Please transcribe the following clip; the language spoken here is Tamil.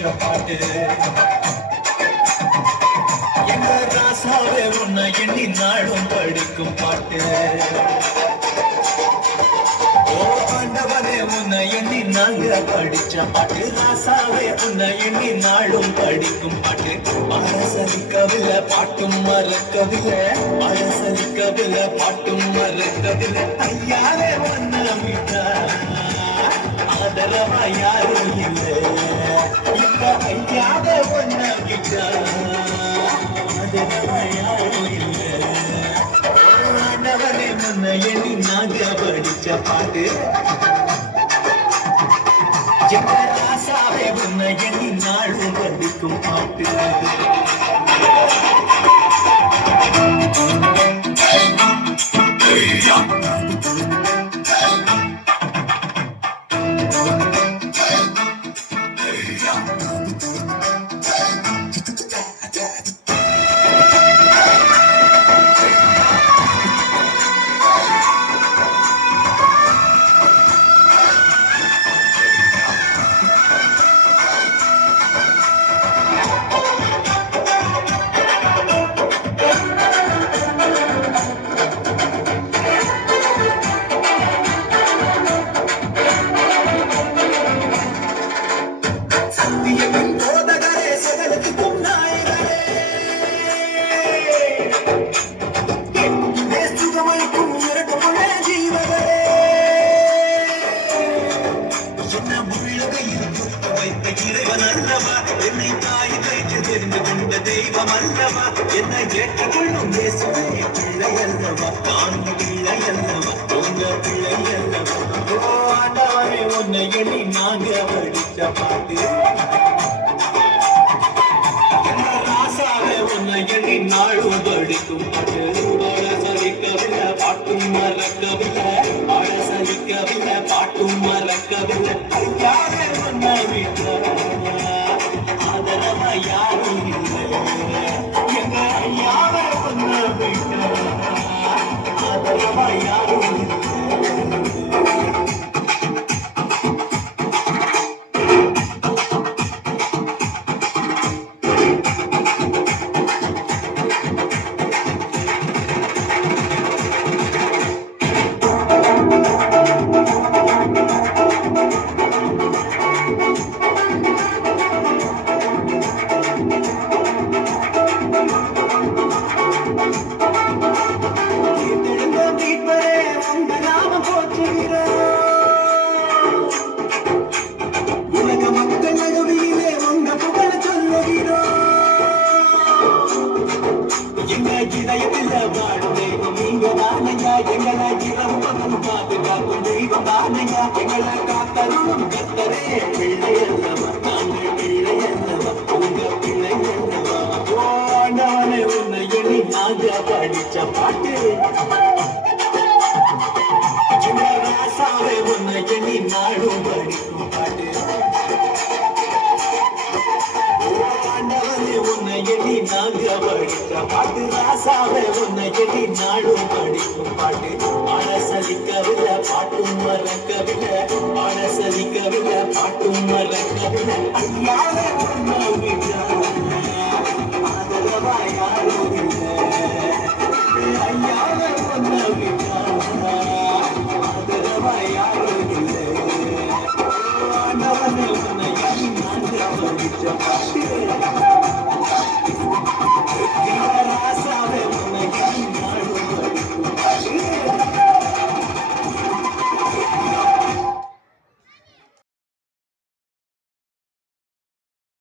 படிச்ச பாட்டு எங்க ராசாவே உன்னை எண்ணி நாளும் படிக்கும் பாட்டு ஆண்டவனே உன்னை எண்ணி நாங்க படிச்ச பாட்டு ராசாவே உன்னை எண்ணி நாளும் படிக்கும் பாட்டு அரசரிக்கவில்லை பாட்டும் மறக்கவில்லை அரசரிக்கவில்லை பாட்டும் மறக்கவில்லை ஐயாவே ஒன்ன விட்டா ஆதரவா யாரும் இல்லை இப்ப ஐயாவே ஒன்ன விட்டா ஆதரவா யாரும் இல்லை ஆண்டவனே உன்னை எண்ணி நாங்க படிச்ச பாட்டு எங்க ராசாவே உன்னை எண்ணி நாளும் படிக்கும் பாட்டு என்னை தாய் வைத்து தெரிந்து கொண்ட தெய்வம் அல்லவா என்னை ஏற்றுக்கொள்ளும் இயேசுவே பிள்ளை அல்லவா நான் பிள்ளை அல்லவா உங்க பிள்ளை அல்லவா ஓ ஆண்டவரே உன்னை எண்ணி நாங்க படிச்ச பாட்டு ராசாவே உன்னை எண்ணி நாளும் படிக்கும் பாட்டு சலிக்கவில்லை பாட்டும் மறக்கவில்லை ஆட சலிக்கவில்லை பாட்டும் மறக்கவில்லை யாரே உன்னை விட்டு யாரும் இல்லை எங்க யாரை பண்ண விட்டா ஆதரவா யாரும் தெய்வம் தானையா எங்களை காத்தருளும் கர்த்தரே பிள்ளை அல்லவா நாங்கள் பிள்ளை அல்லவா உங்க பிள்ளை அல்லவா ஓ ஆண்டவனே உன்னை எண்ணி நாங்க படிச்ச பாட்டு ராசாவே உன்னை எண்ணி நாடும் படிக்கும் பாட்டு ஆண்டவனே உன்னை எண்ணி நாங்க படிச்ச பாட்டு ராசாவே உன்னை எண்ணி நாடும் படிக்கும் பாட்டு சலிக்கவில்லை பாட்டும் மறக்கவில்லை பாட சலிக்கவில்லை பாட்டும் மறக்கவில்லை ஐயாவே